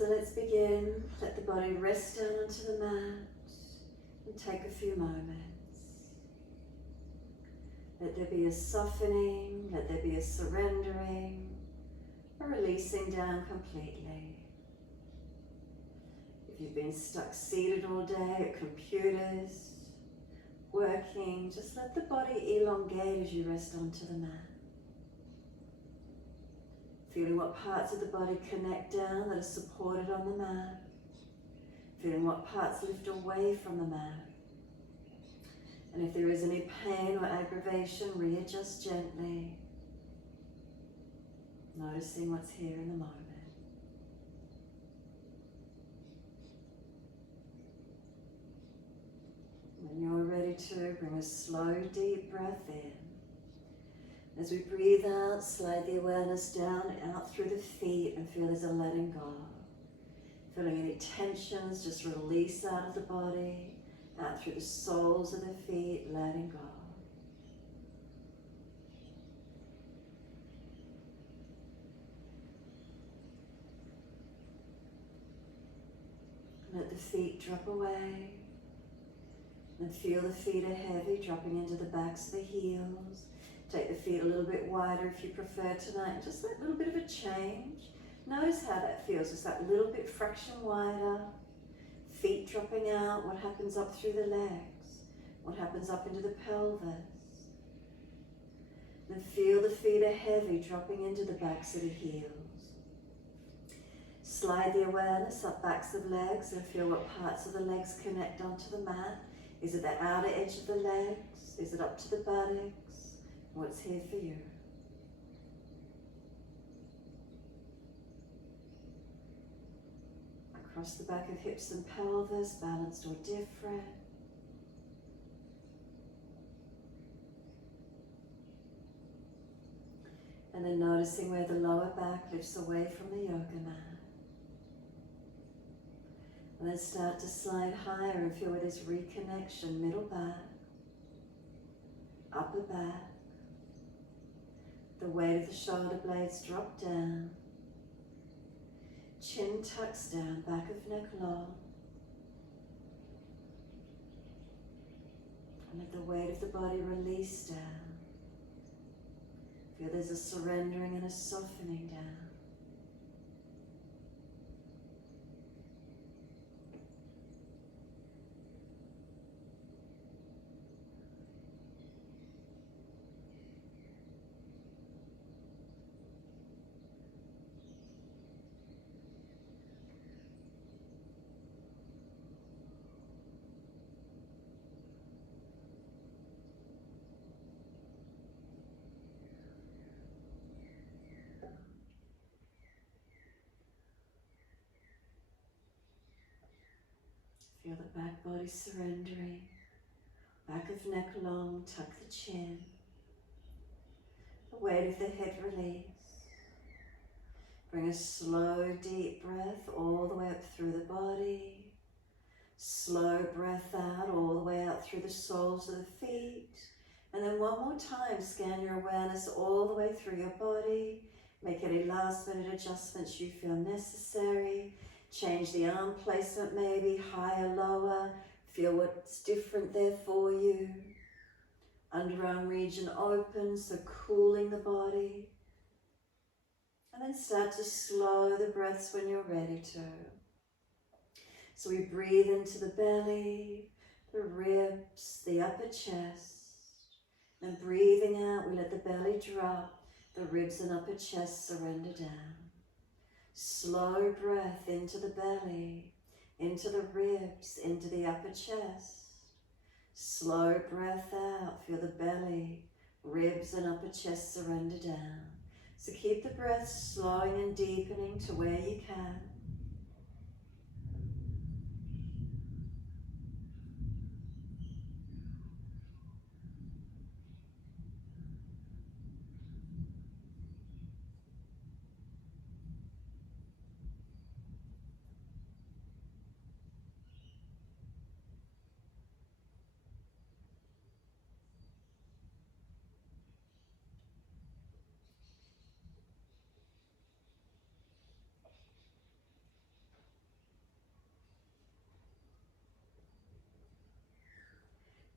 So let's begin. Let the body rest down onto the mat and take a few moments. Let there be a softening, let there be a surrendering, a releasing down completely. If you've been stuck seated all day at computers, working, just let the body elongate as you rest onto the mat. Feeling what parts of the body connect down that are supported on the mat. Feeling what parts lift away from the mat. And if there is any pain or aggravation, readjust gently. Noticing what's here in the moment. When you're ready to, bring a slow, deep breath in. As we breathe out, slide the awareness down, out through the feet, and feel there's a letting go. Feeling any tensions, just release out of the body, out through the soles of the feet, letting go. Let the feet drop away. And feel the feet are heavy, dropping into the backs of the heels. Take the feet a little bit wider if you prefer tonight. Just that little bit of a change. Notice how that feels, just that little bit fraction wider. Feet dropping out, what happens up through the legs? What happens up into the pelvis? Then feel the feet are heavy, dropping into the backs of the heels. Slide the awareness up backs of legs and feel what parts of the legs connect onto the mat. Is it the outer edge of the legs? Is it up to the buttocks? What's here for you? Across the back of hips and pelvis, balanced or different. And then noticing where the lower back lifts away from the yoga mat. And then start to slide higher and feel where there's reconnection, middle back, upper back. The weight of the shoulder blades drop down. Chin tucks down, back of neck long. And let the weight of the body release down. Feel there's a surrendering and a softening down. Feel the back body surrendering, back of neck long, tuck the chin, the weight of the head release. Bring a slow, deep breath all the way up through the body. Slow breath out all the way out through the soles of the feet. And then one more time, scan your awareness all the way through your body. Make any last minute adjustments you feel necessary. Change the arm placement maybe, higher, lower. Feel what's different there for you. Underarm region open, so cooling the body. And then start to slow the breaths when you're ready to. So we breathe into the belly, the ribs, the upper chest. And breathing out, we let the belly drop, the ribs and upper chest surrender down. Slow breath into the belly, into the ribs, into the upper chest. Slow breath out, feel the belly, ribs and upper chest surrender down. So keep the breath slowing and deepening to where you can.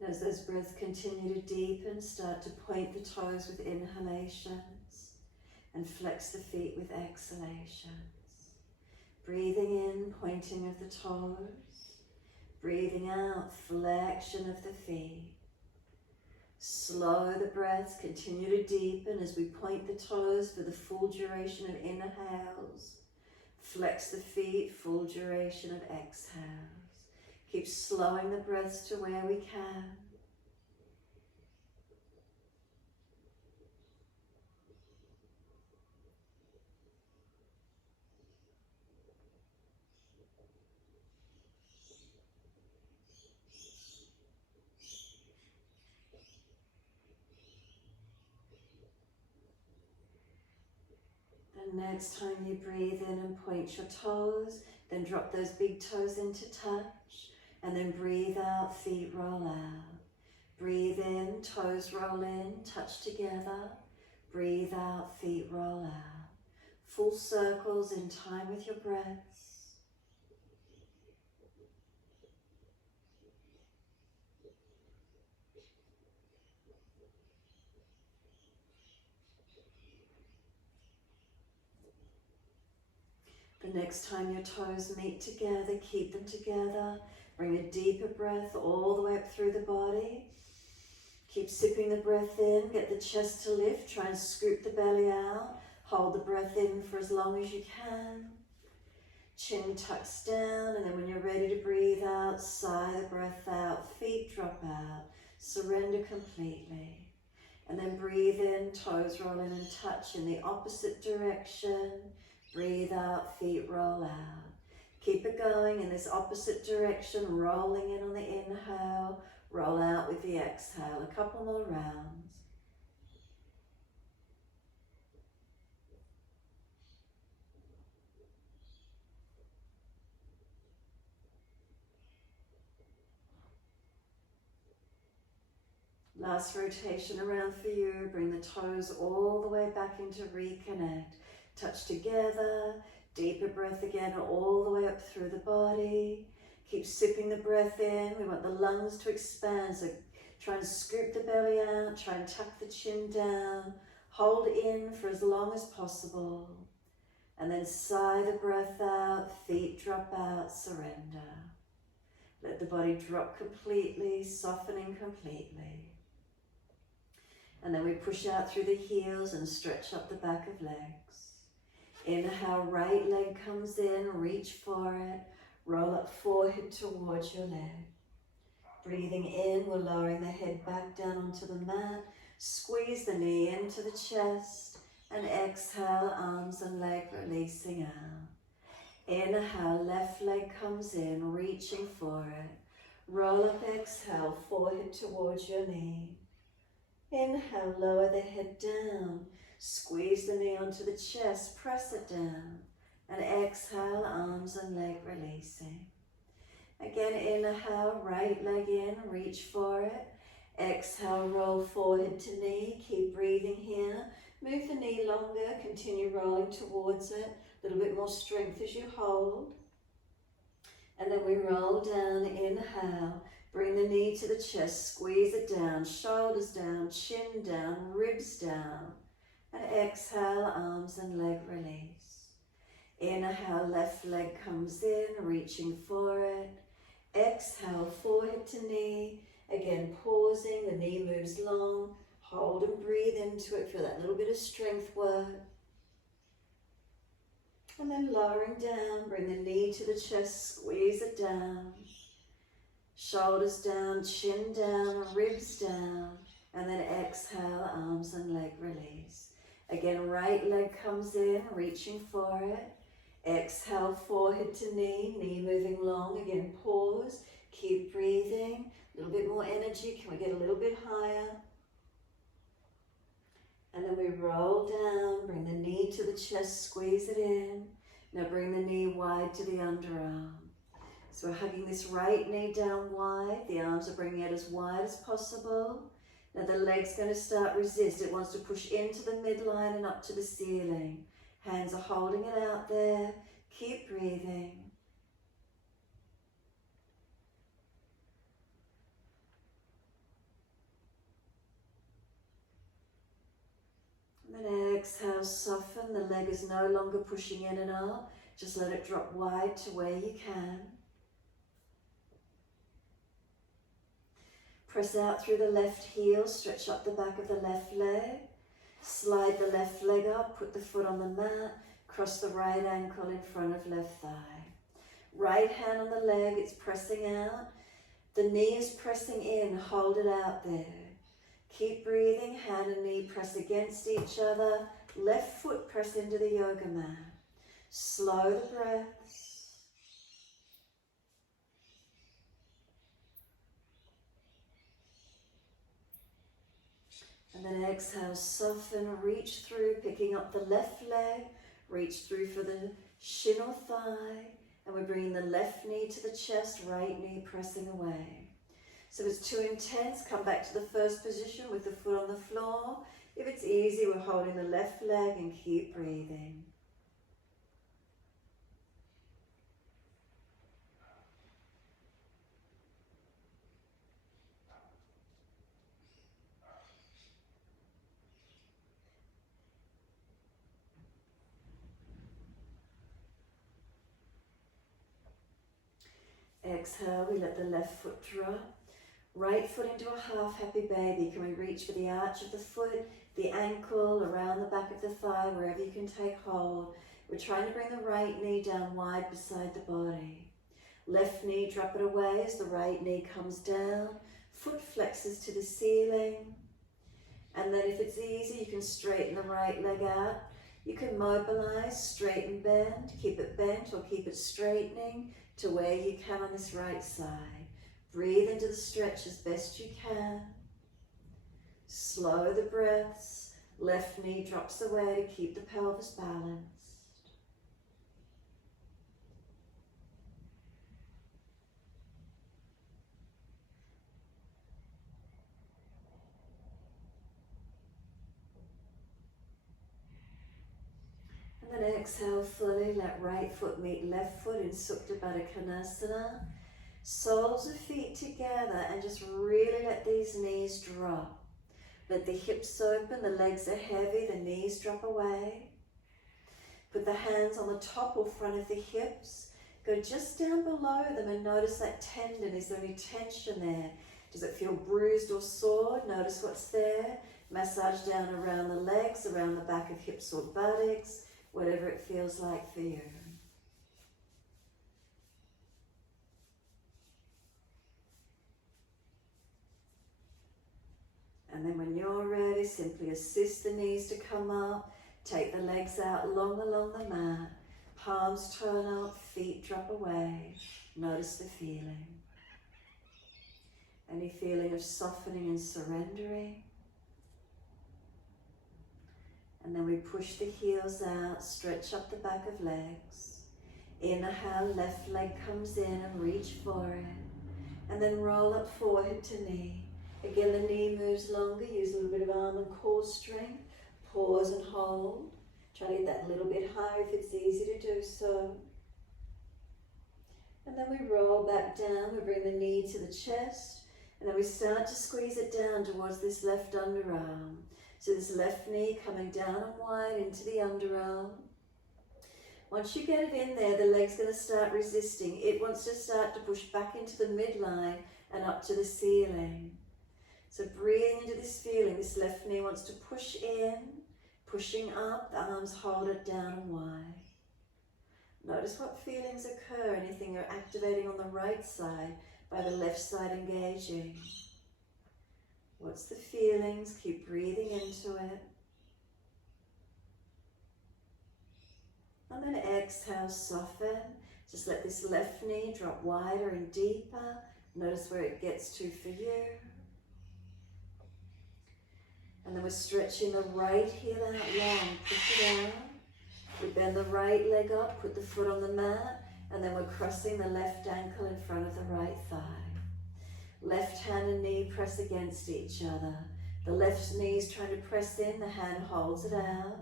As those breaths continue to deepen, start to point the toes with inhalations and flex the feet with exhalations. Breathing in, pointing of the toes. Breathing out, flexion of the feet. Slow the breaths, continue to deepen as we point the toes for the full duration of inhales. Flex the feet, full duration of exhales. Keep slowing the breaths to where we can. The next time you breathe in and point your toes, then drop those big toes into touch, and then breathe out, feet roll out. Breathe in, toes roll in, touch together. Breathe out, feet roll out. Full circles in time with your breaths. The next time your toes meet together, keep them together. Bring a deeper breath all the way up through the body. Keep sipping the breath in, get the chest to lift, try and scoop the belly out. Hold the breath in for as long as you can. Chin tucks down, and then when you're ready to breathe out, sigh the breath out, feet drop out. Surrender completely. And then breathe in, toes roll in and touch in the opposite direction. Breathe out, feet roll out. Keep it going in this opposite direction, rolling in on the inhale, roll out with the exhale. A couple more rounds. Last rotation around for you. Bring the toes all the way back into reconnect. Touch together. Deeper breath again all the way up through the body. Keep sipping the breath in. We want the lungs to expand, so try and scoop the belly out. Try and tuck the chin down. Hold in for as long as possible. And then sigh the breath out. Feet drop out. Surrender. Let the body drop completely, softening completely. And then we push out through the heels and stretch up the back of legs. Inhale, right leg comes in, reach for it. Roll up forehead towards your leg. Breathing in, we're lowering the head back down onto the mat. Squeeze the knee into the chest. And exhale, arms and leg releasing out. Inhale, left leg comes in, reaching for it. Roll up, exhale, forehead towards your knee. Inhale, lower the head down. Squeeze the knee onto the chest, press it down. And exhale, arms and leg releasing. Again, inhale, right leg in, reach for it. Exhale, roll forehead to knee, keep breathing here. Move the knee longer, continue rolling towards it. A little bit more strength as you hold. And then we roll down, inhale. Bring the knee to the chest, squeeze it down, shoulders down, chin down, ribs down. And exhale, arms and leg release. Inhale, left leg comes in, reaching for it. Exhale, forehead to knee. Again, pausing, the knee moves long. Hold and breathe into it, feel that little bit of strength work. And then lowering down, bring the knee to the chest, squeeze it down. Shoulders down, chin down, ribs down. And then exhale, arms and leg release. Again, right leg comes in, reaching for it. Exhale, forehead to knee, knee moving long. Again, pause, keep breathing. A little bit more energy, can we get a little bit higher? And then we roll down, bring the knee to the chest, squeeze it in. Now bring the knee wide to the underarm. So we're hugging this right knee down wide. The arms are bringing it as wide as possible. Now the leg's going to start resist. It wants to push into the midline and up to the ceiling. Hands are holding it out there. Keep breathing. exhale, soften. The leg is no longer pushing in and up. Just let it drop wide to where you can. Press out through the left heel, stretch up the back of the left leg. Slide the left leg up, put the foot on the mat, cross the right ankle in front of left thigh. Right hand on the leg, it's pressing out. The knee is pressing in, hold it out there. Keep breathing, hand and knee press against each other. Left foot press into the yoga mat. Slow the breaths. And then exhale, soften, reach through, picking up the left leg. Reach through for the shin or thigh. And we're bringing the left knee to the chest, right knee pressing away. So if it's too intense, come back to the first position with the foot on the floor. If it's easy, we're holding the left leg and keep breathing. Exhale, we let the left foot drop. Right foot into a half happy baby. Can we reach for the arch of the foot, the ankle, around the back of the thigh, wherever you can take hold. We're trying to bring the right knee down wide beside the body. Left knee, drop it away as the right knee comes down. Foot flexes to the ceiling. And then if it's easy, you can straighten the right leg out. You can mobilize, straighten, bend, keep it bent or keep it straightening to where you can on this right side. Breathe into the stretch as best you can. Slow the breaths. Left knee drops away to keep the pelvis balanced. And then exhale fully, let right foot meet left foot in Supta Baddha Konasana. Soles of feet together and just really let these knees drop. Let the hips open, the legs are heavy, the knees drop away. Put the hands on the top or front of the hips. Go just down below them and notice that tendon. Is there any tension there? Does it feel bruised or sore? Notice what's there. Massage down around the legs, around the back of hips or buttocks, whatever it feels like for you. And then when you're ready, simply assist the knees to come up. Take the legs out long along the mat. Palms turn up, feet drop away. Notice the feeling. Any feeling of softening and surrendering. And then we push the heels out, stretch up the back of legs. Inhale, left leg comes in and reach for it. And then roll up forehead to knee. Again, the knee moves longer, use a little bit of arm and core strength. Pause and hold. Try to get that a little bit higher if it's easy to do so. And then we roll back down, we bring the knee to the chest, and then we start to squeeze it down towards this left underarm. So this left knee coming down and wide into the underarm. Once you get it in there, the leg's going to start resisting. It wants to start to push back into the midline and up to the ceiling. So breathing into this feeling, this left knee wants to push in, pushing up, the arms hold it down and wide. Notice what feelings occur, anything you're activating on the right side by the left side engaging. What's the feelings? Keep breathing into it. And then exhale, soften. Just let this left knee drop wider and deeper. Notice where it gets to for you. And then we're stretching the right heel out long, push it out. We bend the right leg up, put the foot on the mat, and then we're crossing the left ankle in front of the right thigh. Left hand and knee press against each other. The left knee is trying to press in, the hand holds it out.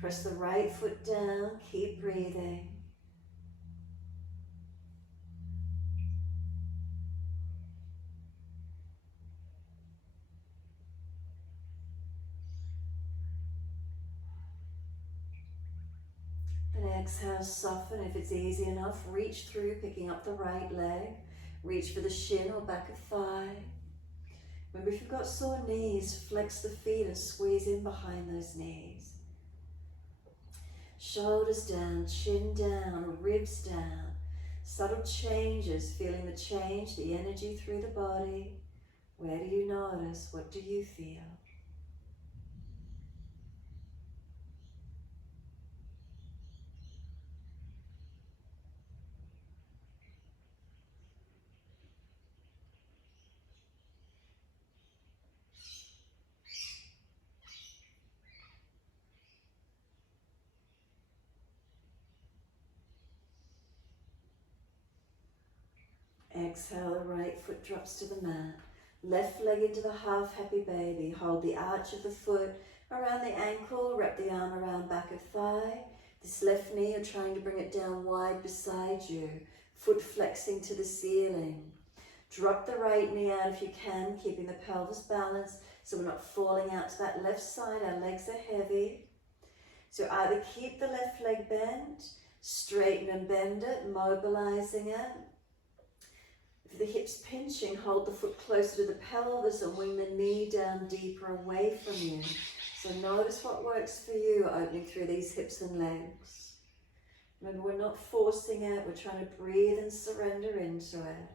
Press the right foot down, keep breathing. Then exhale, soften. If it's easy enough, reach through, picking up the right leg. Reach for the shin or back of thigh. Remember, if you've got sore knees, flex the feet and squeeze in behind those knees. Shoulders down, chin down, ribs down. Subtle changes, feeling the change, the energy through the body. Where do you notice? What do you feel? Exhale, the right foot drops to the mat. Left leg into the half happy baby. Hold the arch of the foot around the ankle. Wrap the arm around back of thigh. This left knee, you're trying to bring it down wide beside you. Foot flexing to the ceiling. Drop the right knee out if you can, keeping the pelvis balanced so we're not falling out to that left side. Our legs are heavy. So either keep the left leg bent, straighten and bend it, mobilizing it. If the hip's pinching, hold the foot closer to the pelvis and wing the knee down deeper away from you. So notice what works for you, opening through these hips and legs. Remember, we're not forcing it, we're trying to breathe and surrender into it.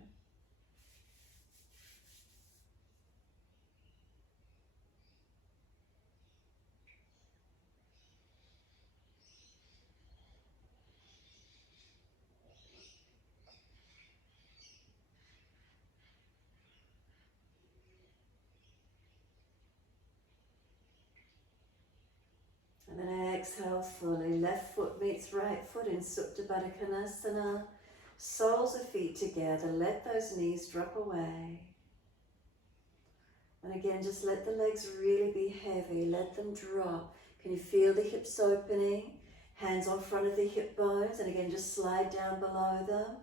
And then exhale fully. Left foot meets right foot in Supta Baddha Konasana. Soles of feet together. Let those knees drop away. And again, just let the legs really be heavy. Let them drop. Can you feel the hips opening? Hands on front of the hip bones. And again, just slide down below them.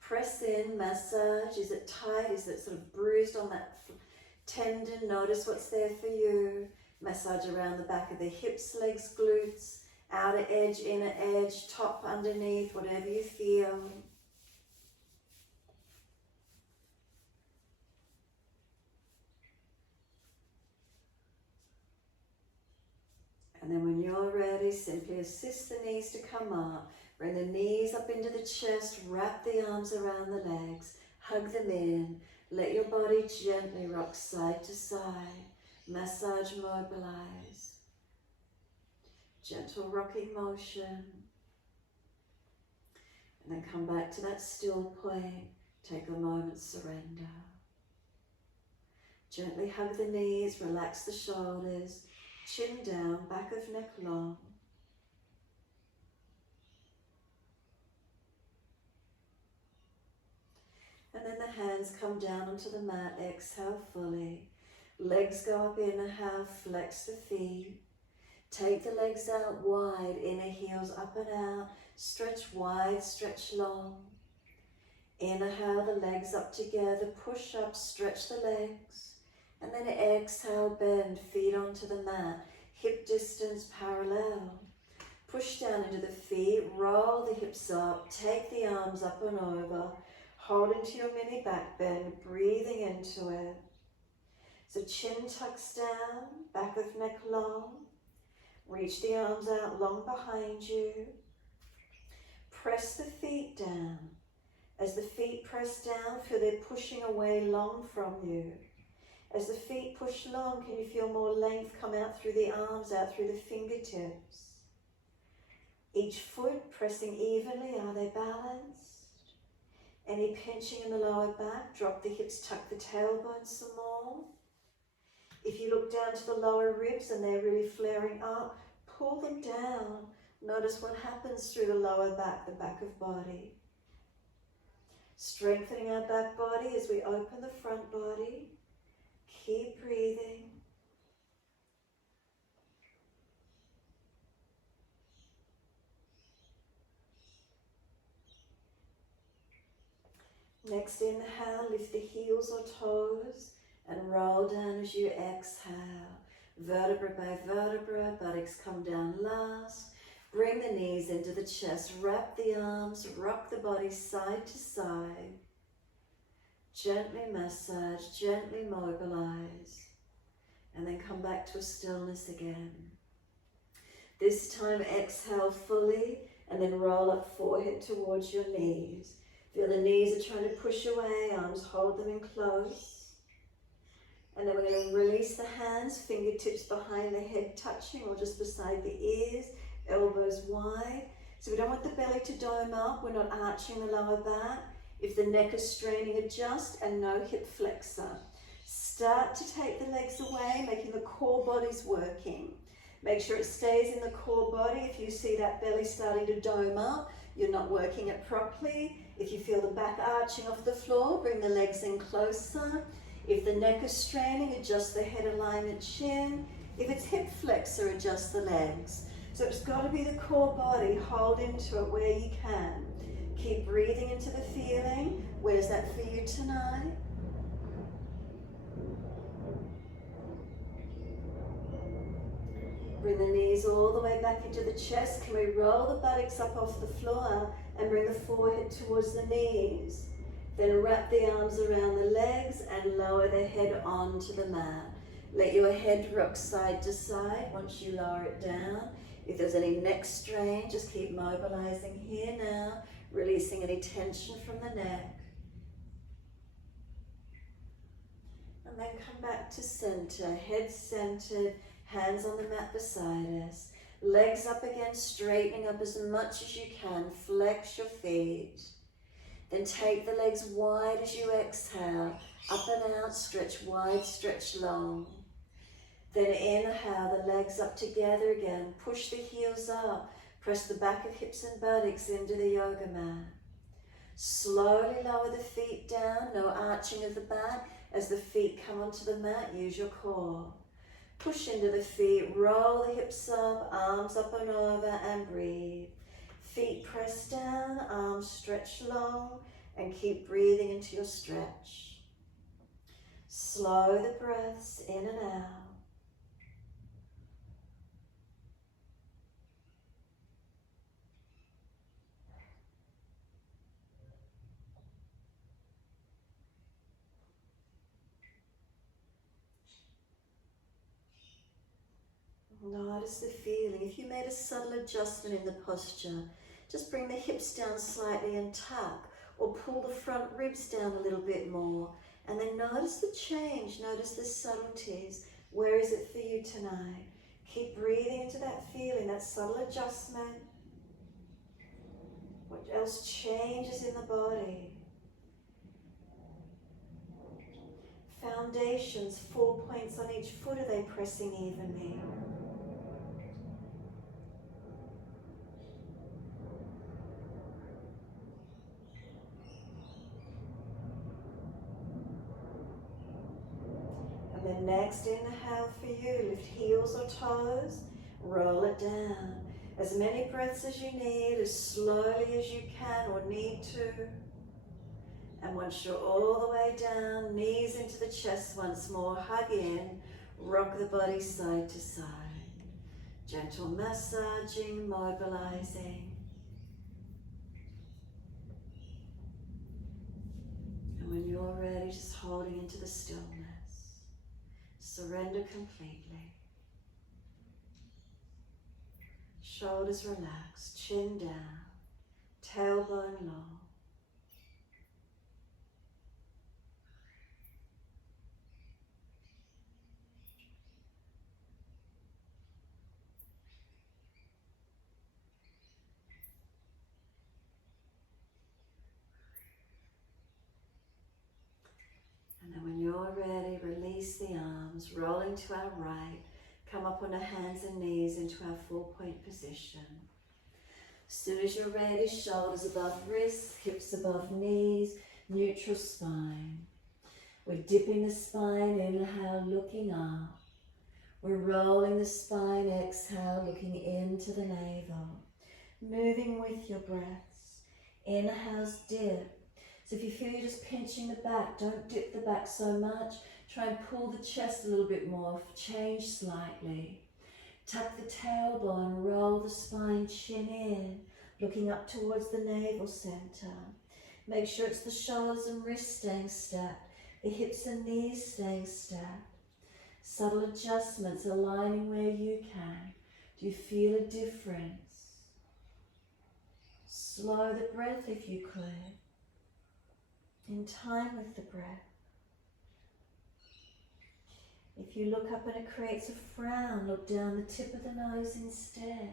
Press in, massage. Is it tight? Is it sort of bruised on that tendon? Notice what's there for you. Massage around the back of the hips, legs, glutes, outer edge, inner edge, top, underneath, whatever you feel. And then when you're ready, simply assist the knees to come up. Bring the knees up into the chest, wrap the arms around the legs, hug them in. Let your body gently rock side to side. Massage, mobilize. Gentle rocking motion. And then come back to that still point. Take a moment, surrender. Gently hug the knees, relax the shoulders. Chin down, back of neck long. And then the hands come down onto the mat. Exhale fully. Legs go up, inhale, flex the feet. Take the legs out wide, inner heels up and out. Stretch wide, stretch long. Inhale, the legs up together, push up, stretch the legs. And then exhale, bend, feet onto the mat. Hip distance parallel. Push down into the feet, roll the hips up, take the arms up and over. Hold into your mini back bend, breathing into it. So chin tucks down, back of neck long. Reach the arms out long behind you. Press the feet down. As the feet press down, feel they're pushing away long from you. As the feet push long, can you feel more length come out through the arms, out through the fingertips? Each foot pressing evenly, are they balanced? Any pinching in the lower back, drop the hips, tuck the tailbone some more. If you look down to the lower ribs and they're really flaring up, pull them down. Notice what happens through the lower back, the back of body. Strengthening our back body as we open the front body. Keep breathing. Next inhale, lift the heels or toes and roll down as you exhale. Vertebra by vertebra, buttocks come down last. Bring the knees into the chest, wrap the arms, rock the body side to side. Gently massage, gently mobilize, and then come back to a stillness again. This time exhale fully and then roll up forehead towards your knees. Feel the knees are trying to push away, arms hold them in close. And then we're going to release the hands, fingertips behind the head touching or just beside the ears, elbows wide. So we don't want the belly to dome up, we're not arching the lower back. If the neck is straining, adjust and no hip flexor. Start to take the legs away, making the core body's working. Make sure it stays in the core body. If you see that belly starting to dome up, you're not working it properly. If you feel the back arching off the floor, bring the legs in closer. If the neck is straining, adjust the head alignment, chin. If it's hip flexor, adjust the legs. So it's got to be the core body. Hold into it where you can. Keep breathing into the feeling. Where's that for you tonight? Bring the knees all the way back into the chest. Can we roll the buttocks up off the floor and bring the forehead towards the knees? Then wrap the arms around the legs and lower the head onto the mat. Let your head rock side to side once you lower it down. If there's any neck strain, just keep mobilizing here now, releasing any tension from the neck. And then come back to center, head centered, hands on the mat beside us. Legs up again, straightening up as much as you can. Flex your feet. Then take the legs wide as you exhale. Up and out, stretch wide, stretch long. Then inhale, the legs up together again. Push the heels up. Press the back of hips and buttocks into the yoga mat. Slowly lower the feet down, no arching of the back. As the feet come onto the mat, use your core. Push into the feet, roll the hips up, arms up and over, and breathe. Feet press down, arms stretch long, and keep breathing into your stretch. Slow the breaths in and out. Notice the feeling. If you made a subtle adjustment in the posture, just bring the hips down slightly and tuck, or pull the front ribs down a little bit more. And then notice the change, notice the subtleties. Where is it for you tonight? Keep breathing into that feeling, that subtle adjustment. What else changes in the body? Foundations, 4 points on each foot, are they pressing evenly? And then next inhale for you, lift heels or toes, roll it down. As many breaths as you need, as slowly as you can or need to. And once you're all the way down, knees into the chest once more, hug in, rock the body side to side. Gentle massaging, mobilizing. And when you're ready, just holding into the stillness. Surrender completely. Shoulders relaxed, chin down, tailbone long. And then when you're ready, release the arms, rolling to our right. Come up on our hands and knees into our 4-point position. As soon as you're ready, shoulders above wrists, hips above knees, neutral spine. We're dipping the spine, inhale, looking up. We're rolling the spine, exhale, looking into the navel. Moving with your breaths. Inhales, dip. So if you feel you're just pinching the back, don't dip the back so much. Try and pull the chest a little bit more, change slightly. Tuck the tailbone, roll the spine, chin in, looking up towards the navel center. Make sure it's the shoulders and wrists staying stacked, the hips and knees staying stacked. Subtle adjustments, aligning where you can. Do you feel a difference? Slow the breath if you could, in time with the breath. If you look up and it creates a frown, look down the tip of the nose instead.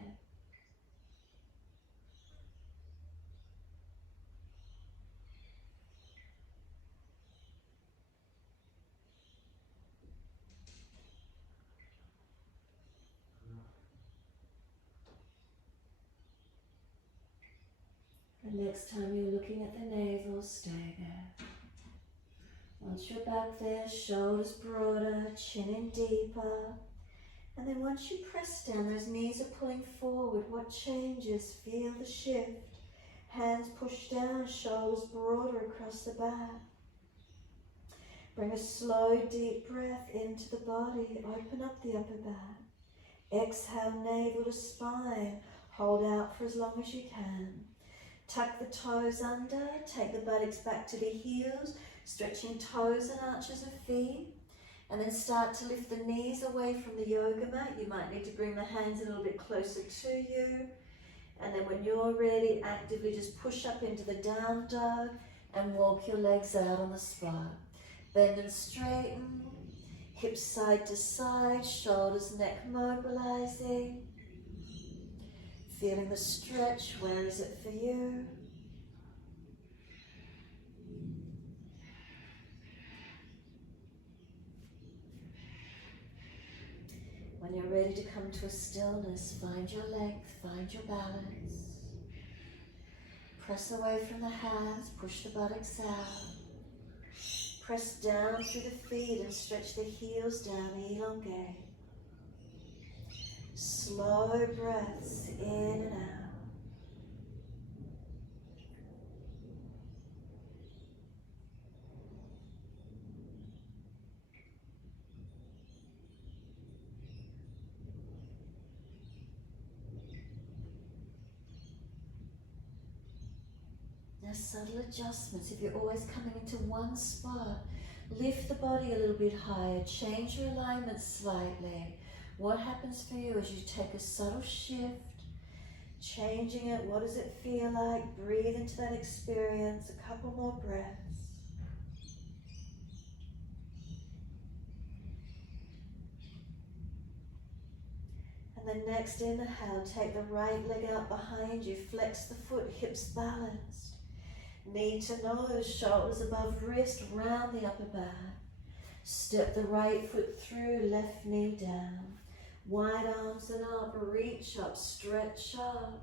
The next time you're looking at the navel, stay there. Once you're back there, shoulders broader, chin in deeper. And then once you press down, those knees are pulling forward. What changes? Feel the shift. Hands push down, shoulders broader across the back. Bring a slow, deep breath into the body. Open up the upper back. Exhale, navel to spine. Hold out for as long as you can. Tuck the toes under. Take the buttocks back to the heels. Stretching toes and arches of feet. And then start to lift the knees away from the yoga mat. You might need to bring the hands a little bit closer to you. And then when you're ready, actively just push up into the down dog and walk your legs out on the spot. Bend and straighten, hips side to side, shoulders, neck mobilizing. Feeling the stretch, where is it for you? When you're ready to come to a stillness, find your length, find your balance. Press away from the hands, push the buttocks out. Press down through the feet and stretch the heels down, elongate. Slow breaths in and out. Now subtle adjustments. If you're always coming into one spot, lift the body a little bit higher, change your alignment slightly. What happens for you as you take a subtle shift, changing it? What does it feel like? Breathe into that experience. A couple more breaths. And then next inhale, take the right leg out behind you, flex the foot, hips balanced. Knee to nose, shoulders above wrist, round the upper back. Step the right foot through, left knee down. Wide arms and up, reach up, stretch up.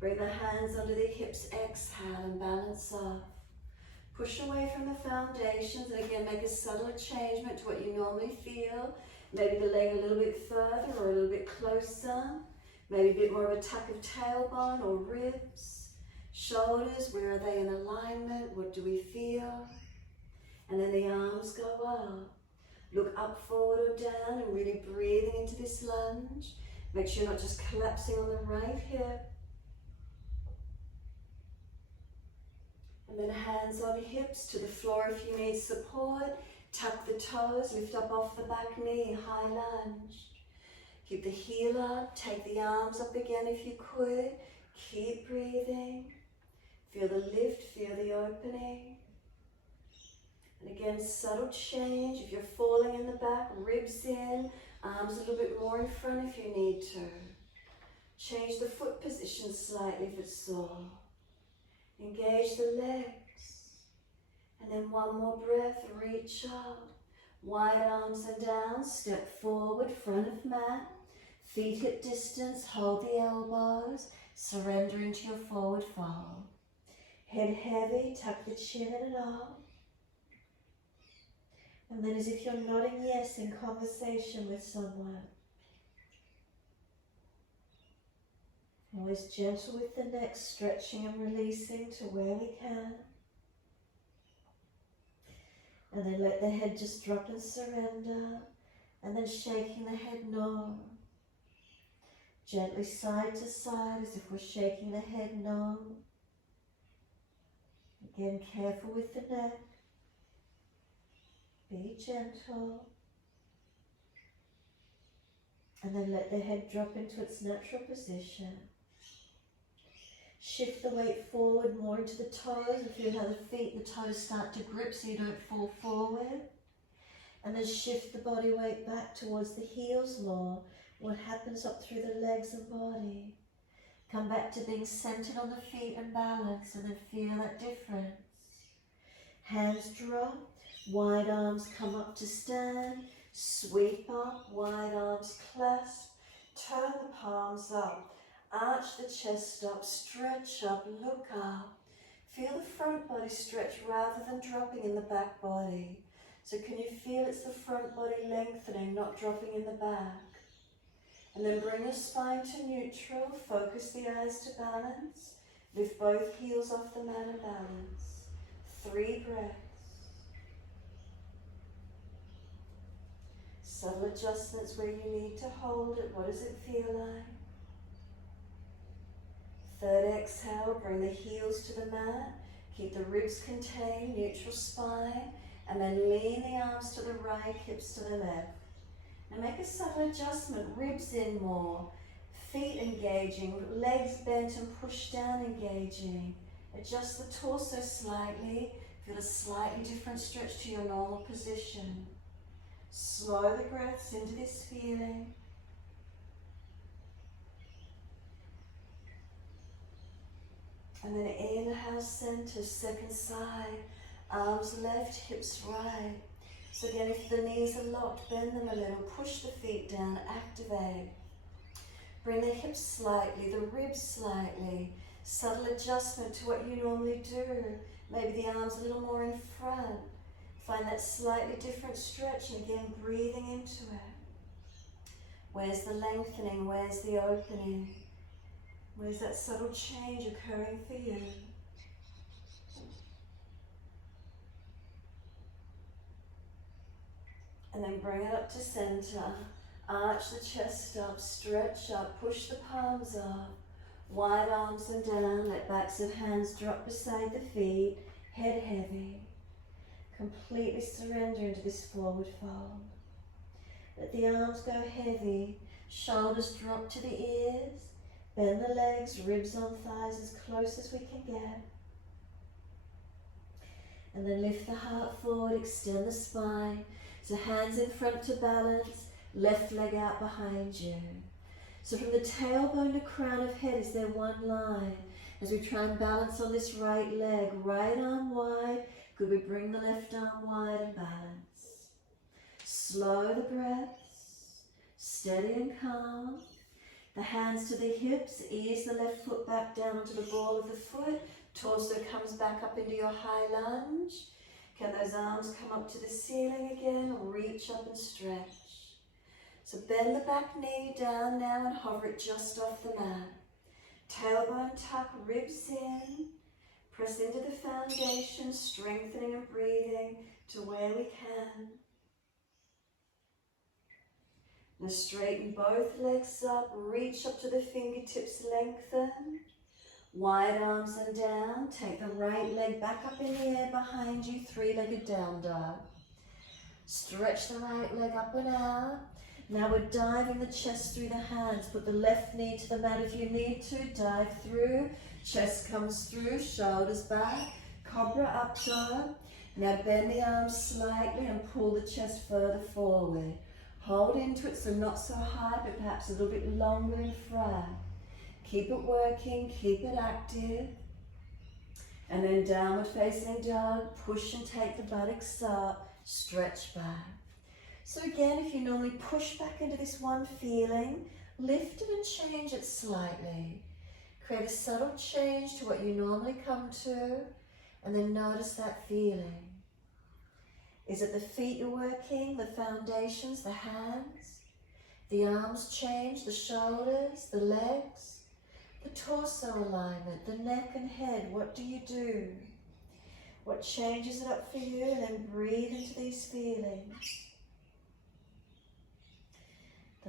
Bring the hands under the hips, exhale and balance off. Push away from the foundations and again make a subtle changement to what you normally feel. Maybe the leg a little bit further or a little bit closer. Maybe a bit more of a tuck of tailbone or ribs. Shoulders, where are they in alignment? What do we feel? And then the arms go up. Look up, forward or down and really breathing into this lunge. Make sure you're not just collapsing on the right hip. And then hands on hips to the floor if you need support. Tuck the toes, lift up off the back knee, high lunge. Keep the heel up, take the arms up again if you could. Keep breathing. Feel the lift, feel the opening. And again, subtle change. If you're falling in the back, ribs in, arms a little bit more in front if you need to. Change the foot position slightly if it's sore. Engage the legs. And then one more breath, reach up. Wide arms and down, step forward, front of mat. Feet hip distance, hold the elbows. Surrender into your forward fold. Head heavy, tuck the chin in and up. And then as if you're nodding yes in conversation with someone. Always gentle with the neck, stretching and releasing to where we can. And then let the head just drop and surrender. And then shaking the head no. Gently side to side as if we're shaking the head no. Again, careful with the neck. Be gentle. And then let the head drop into its natural position. Shift the weight forward more into the toes and feel how the feet and the toes start to grip so you don't fall forward. And then shift the body weight back towards the heels more. What happens up through the legs and body. Come back to being centered on the feet and balance, and then feel that difference. Hands drop, wide arms come up to stand, sweep up, wide arms clasp, turn the palms up, arch the chest up, stretch up, look up. Feel the front body stretch rather than dropping in the back body. So can you feel it's the front body lengthening, not dropping in the back? And then bring your spine to neutral, focus the eyes to balance, lift both heels off the mat and balance. 3 breaths. Subtle adjustments where you need to hold it. What does it feel like? 3rd exhale, bring the heels to the mat, keep the ribs contained, neutral spine, and then lean the arms to the right, hips to the left. Now make a subtle adjustment, ribs in more, feet engaging, legs bent and pushed down engaging. Adjust the torso slightly, feel a slightly different stretch to your normal position. Slow the breaths into this feeling. And then inhale, center, 2nd side, arms left, hips right. So again, if the knees are locked, bend them a little, push the feet down, activate. Bring the hips slightly, the ribs slightly. Subtle adjustment to what you normally do. Maybe the arms a little more in front. Find that slightly different stretch, and again, breathing into it. Where's the lengthening? Where's the opening? Where's that subtle change occurring for you? And then bring it up to center. Arch the chest up, stretch up, push the palms up. Wide arms and down, let backs of hands drop beside the feet, head heavy. Completely surrender into this forward fold. Let the arms go heavy, shoulders drop to the ears, bend the legs, ribs on thighs as close as we can get. And then lift the heart forward, extend the spine. So hands in front to balance, left leg out behind you. So from the tailbone to crown of head, is there one line? As we try and balance on this right leg, right arm wide, could we bring the left arm wide and balance? Slow the breaths, steady and calm. The hands to the hips, ease the left foot back down onto the ball of the foot, torso comes back up into your high lunge. Can those arms come up to the ceiling again, reach up and stretch. So bend the back knee down now and hover it just off the mat. Tailbone tuck, ribs in. Press into the foundation, strengthening and breathing to where we can. Now straighten both legs up, reach up to the fingertips, lengthen. Wide arms and down, take the right leg back up in the air behind you, 3-legged down dog. Stretch the right leg up and out. Now we're diving the chest through the hands. Put the left knee to the mat if you need to. Dive through. Chest comes through. Shoulders back. Cobra up dog. Now bend the arms slightly and pull the chest further forward. Hold into it so not so high, but perhaps a little bit longer in front. Keep it working. Keep it active. And then downward facing dog. Push and take the buttocks up. Stretch back. So again, if you normally push back into this one feeling, lift it and change it slightly. Create a subtle change to what you normally come to, and then notice that feeling. Is it the feet you're working, the foundations, the hands? The arms change, the shoulders, the legs, the torso alignment, the neck and head. What do you do? What changes it up for you? And then breathe into these feelings.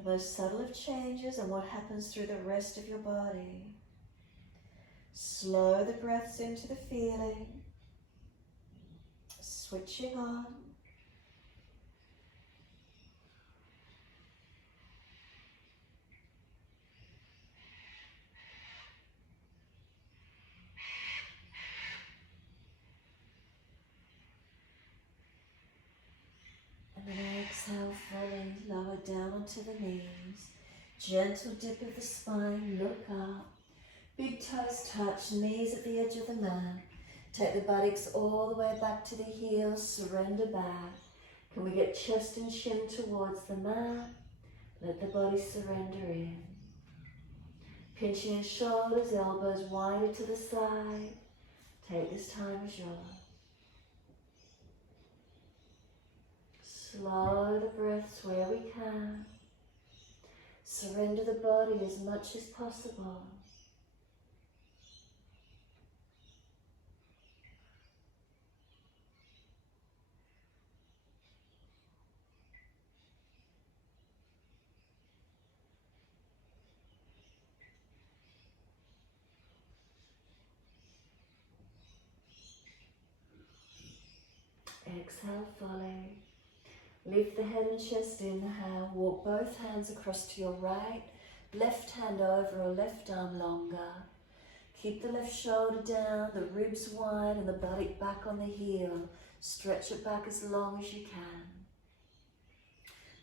The most subtle of changes and what happens through the rest of your body. Slow the breaths into the feeling. Switching on. And then exhale fully, lower down onto the knees. Gentle dip of the spine, look up. Big toes touch, knees at the edge of the mat. Take the buttocks all the way back to the heels, surrender back. Can we get chest and chin towards the mat? Let the body surrender in. Pinching your shoulders, elbows wider to the side. Take this time as yours. Slow the breaths where we can. Surrender the body as much as possible. Exhale fully. Lift the head and chest, inhale. Walk both hands across to your right. Left hand over or left arm longer. Keep the left shoulder down, the ribs wide and the buttock back on the heel. Stretch it back as long as you can.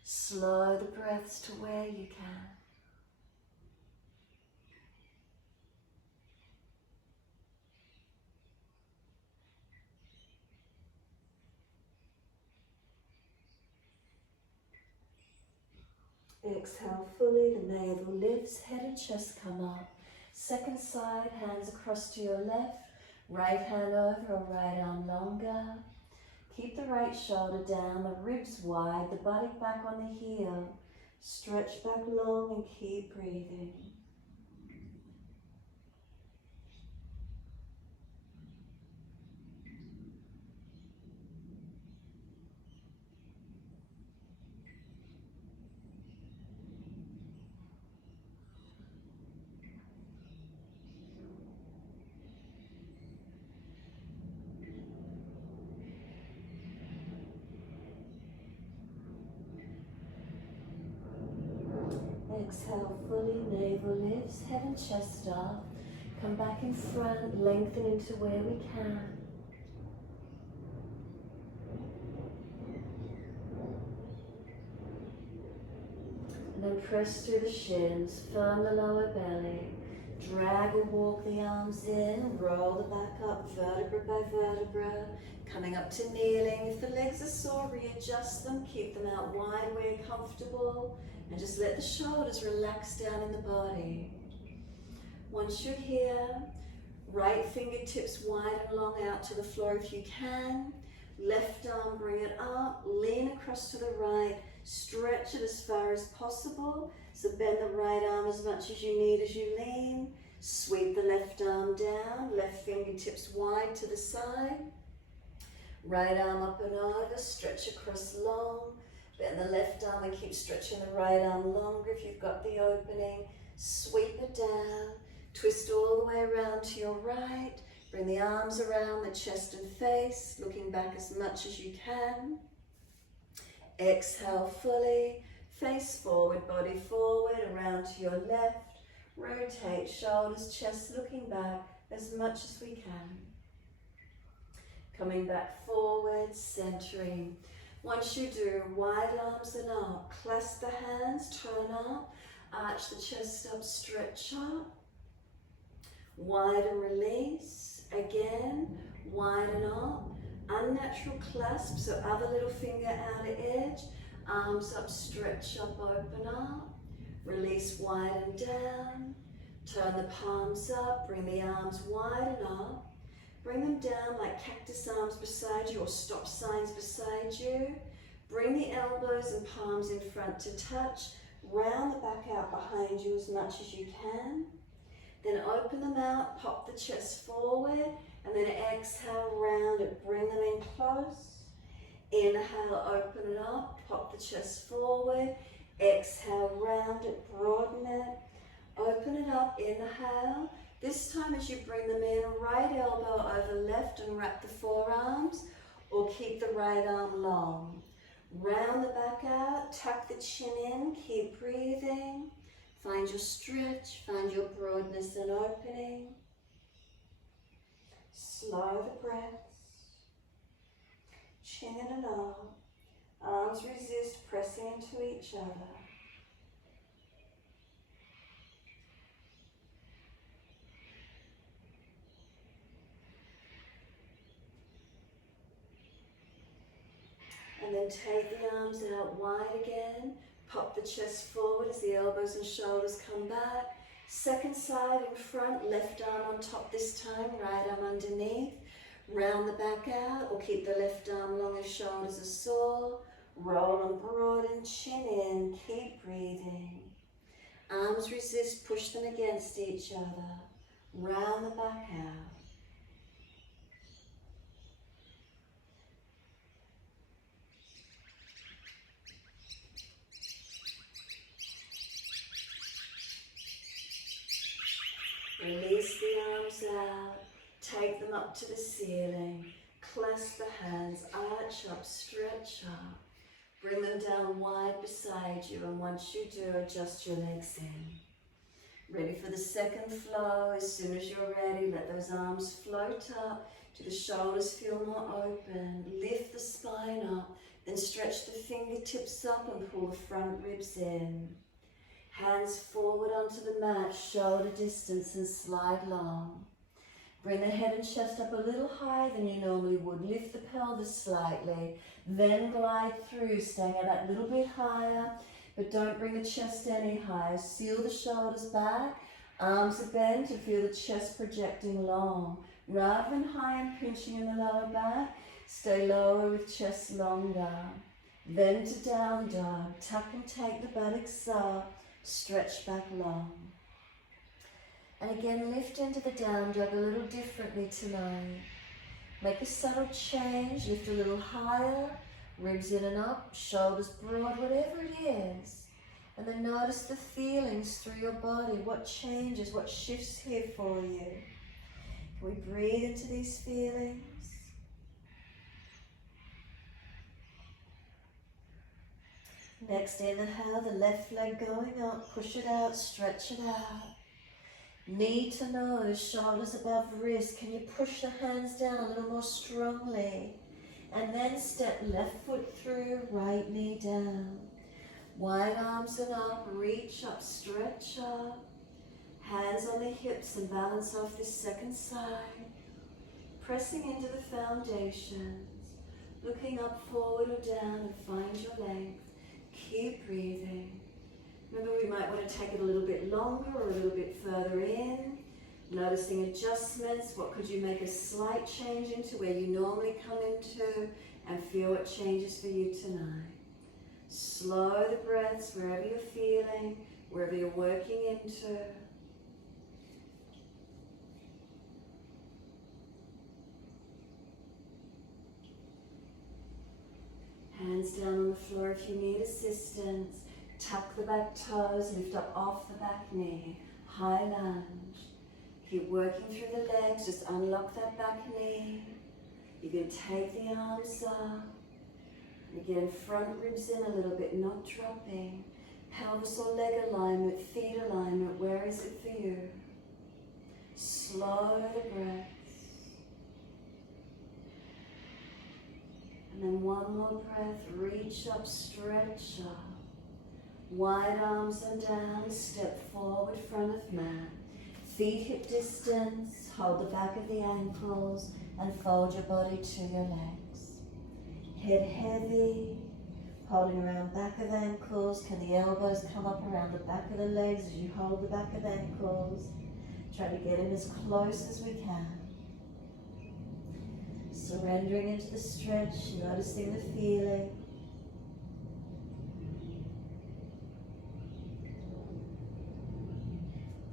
Slow the breaths to where you can. Exhale fully, the navel lifts, head and chest come up. Second side, hands across to your left, right hand over or right arm longer. Keep the right shoulder down, the ribs wide, the buttock back on the heel. Stretch back long and keep breathing. Exhale fully, navel lifts, head and chest up. Come back in front, lengthen into where we can. And then press through the shins, firm the lower belly. Drag or walk the arms in, roll the back up, vertebra by vertebra. Coming up to kneeling. If the legs are sore, readjust them, keep them out wide where you're comfortable. And just let the shoulders relax down in the body. Once you're here, right fingertips wide and long out to the floor if you can. Left arm, bring it up, lean across to the right, stretch it as far as possible. So bend the right arm as much as you need as you lean. Sweep the left arm down, left fingertips wide to the side. Right arm up and over, stretch across long. Bend the left arm and keep stretching the right arm longer if you've got the opening. Sweep it down, twist all the way around to your right. Bring the arms around the chest and face, looking back as much as you can. Exhale fully, face forward, body forward, around to your left. Rotate shoulders, chest looking back as much as we can. Coming back forward, centering. Once you do, wide arms and up, clasp the hands, turn up, arch the chest up, stretch up. Wide and release. Again, wide and up. Unnatural clasp, so other little finger outer edge. Arms up, stretch up, open up. Release wide and down. Turn the palms up, bring the arms wide and up. Bring them down like cactus arms beside you or stop signs beside you. Bring the elbows and palms in front to touch. Round the back out behind you as much as you can. Then open them out, pop the chest forward, and then exhale, round it, bring them in close. Inhale, open it up, pop the chest forward. Exhale, round it, broaden it. Open it up, inhale. This time as you bring them in, right elbow over left and wrap the forearms, or keep the right arm long. Round the back out, tuck the chin in, keep breathing. Find your stretch, find your broadness and opening. Slow the breaths. Chin in and up. Arms resist, pressing into each other. And then take the arms out wide again. Pop the chest forward as the elbows and shoulders come back. Second side in front, left arm on top this time, right arm underneath. Round the back out, or keep the left arm long as shoulders are sore. Roll and broaden, chin in, keep breathing. Arms resist, push them against each other. Round the back out. Release the arms out, take them up to the ceiling, clasp the hands, arch up, stretch up, bring them down wide beside you, and once you do, adjust your legs in. Ready for the second flow. As soon as you're ready, let those arms float up, do the shoulders feel more open, lift the spine up, then stretch the fingertips up and pull the front ribs in. Hands forward onto the mat, shoulder distance, and slide long. Bring the head and chest up a little higher than you normally would. Lift the pelvis slightly, then glide through, staying a that little bit higher, but don't bring the chest any higher. Seal the shoulders back, arms are bent, and feel the chest projecting long. Rather than high and pinching in the lower back, stay lower with chest longer. Then to down dog, tuck and take the buttocks up. Stretch back long. And again, lift into the down dog a little differently tonight. Make a subtle change, lift a little higher, ribs in and up, shoulders broad, whatever it is. And then notice the feelings through your body, what changes, what shifts here for you. Can we breathe into these feelings? Next inhale, the left leg going up, push it out, stretch it out. Knee to nose, shoulders above wrist. Can you push the hands down a little more strongly? And then step left foot through, right knee down. Wide arms and up, reach up, stretch up. Hands on the hips and balance off this second side. Pressing into the foundations. Looking up, forward or down, and find your length. Keep breathing. Remember, we might want to take it a little bit longer or a little bit further in. Noticing adjustments. What could you make a slight change into where you normally come into, and feel what changes for you tonight. Slow the breaths wherever you're feeling, wherever you're working into. Hands down on the floor if you need assistance. Tuck the back toes, lift up off the back knee. High lunge. Keep working through the legs, just unlock that back knee. You can take the arms up. And again, front ribs in a little bit, not dropping. Pelvis or leg alignment, feet alignment, where is it for you? Slow the breaths. And then one more breath, reach up, stretch up. Wide arms and down, step forward, front of mat. Feet hip distance, hold the back of the ankles and fold your body to your legs. Head heavy, holding around back of ankles. Can the elbows come up around the back of the legs as you hold the back of ankles? Try to get in as close as we can. Surrendering into the stretch, noticing the feeling.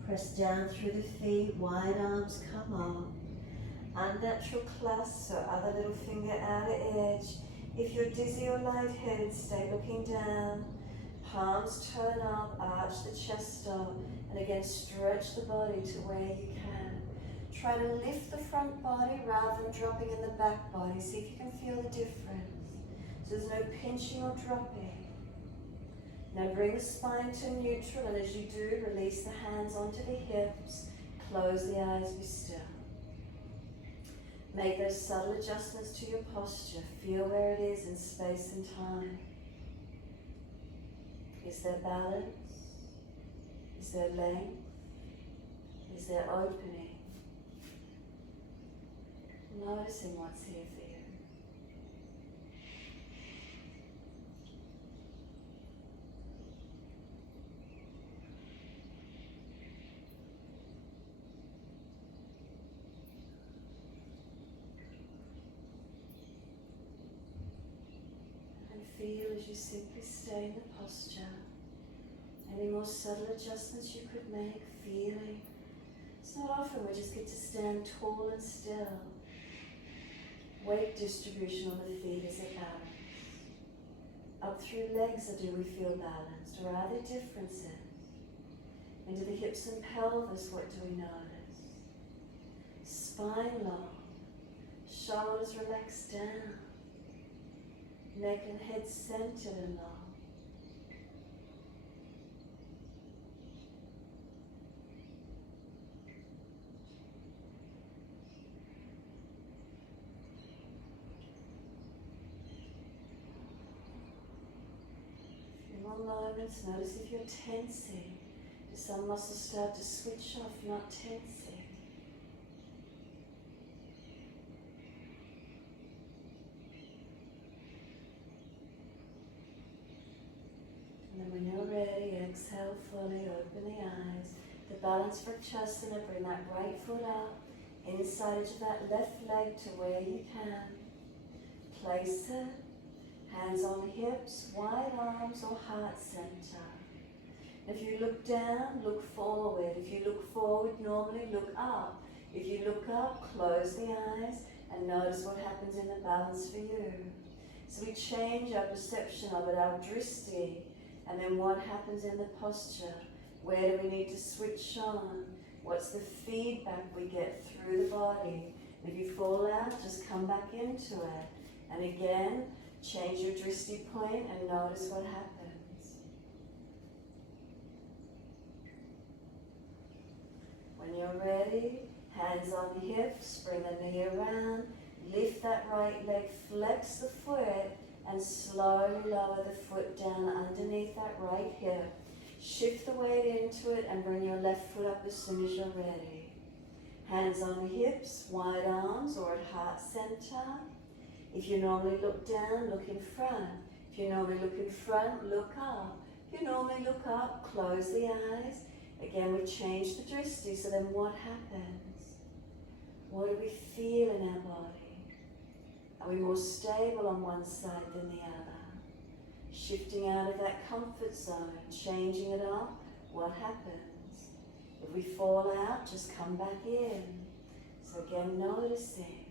Press down through the feet, wide arms come up. Unnatural clasps or other little finger outer edge. If you're dizzy or lightheaded, stay looking down. palms turn up, arch the chest up, and again stretch the body to where you can. Try to lift the front body rather than dropping in the back body. See if you can feel the difference. So there's no pinching or dropping. Now bring the spine to neutral, and as you do, release the hands onto the hips. Close the eyes, be still. Make those subtle adjustments to your posture. Feel where it is in space and time. Is there balance? Is there length? Is there opening? Noticing what's here for you. And feel as you simply stay in the posture. Any more subtle adjustments you could make, feeling. It's not often we just get to stand tall and still. Weight distribution on the feet, is it balanced? Up through legs, do we feel balanced? Or are there differences? Into the hips and pelvis, what do we notice? Spine long. Shoulders relaxed down. Neck and head centered and long. Moments, notice if you're tensing. Do some muscles start to switch off, not tensing? And then when you're ready, exhale fully, open the eyes. The balance for Chasana, bring that right foot up, inside edge of that left leg to where you can. Place it. Hands on the hips, wide arms or heart center. If you look down, look forward. If you look forward, normally look up. If you look up, close the eyes and notice what happens in the balance for you. So we change our perception of it, our dristi, and then what happens in the posture. Where do we need to switch on? What's the feedback we get through the body? If you fall out, just come back into it. And again, change your dristi point and notice what happens. When you're ready, hands on the hips, bring the knee around, lift that right leg, flex the foot, and slowly lower the foot down underneath that right hip. Shift the weight into it and bring your left foot up as soon as you're ready. Hands on the hips, wide arms or at heart center. If you normally look down, look in front. If you normally look in front, look up. If you normally look up, close the eyes. Again, we change the dristi, so then what happens? What do we feel in our body? Are we more stable on one side than the other? Shifting out of that comfort zone, changing it up, what happens? If we fall out, just come back in. So again, noticing.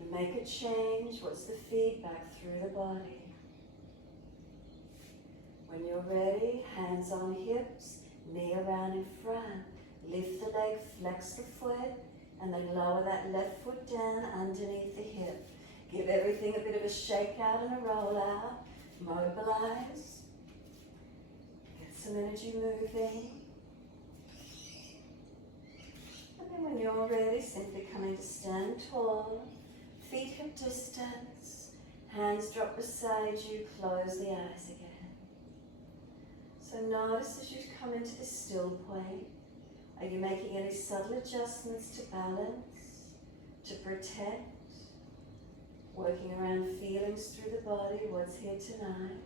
We make a change, what's the feedback through the body? When you're ready, hands on hips, knee around in front. Lift the leg, flex the foot, and then lower that left foot down underneath the hip. Give everything a bit of a shake out and a roll out. Mobilize. Get some energy moving. And then when you're ready, simply coming to stand tall. Feet hip distance, hands drop beside you, close the eyes again. So notice as you come into the still point, are you making any subtle adjustments to balance, to protect, working around feelings through the body, what's here tonight?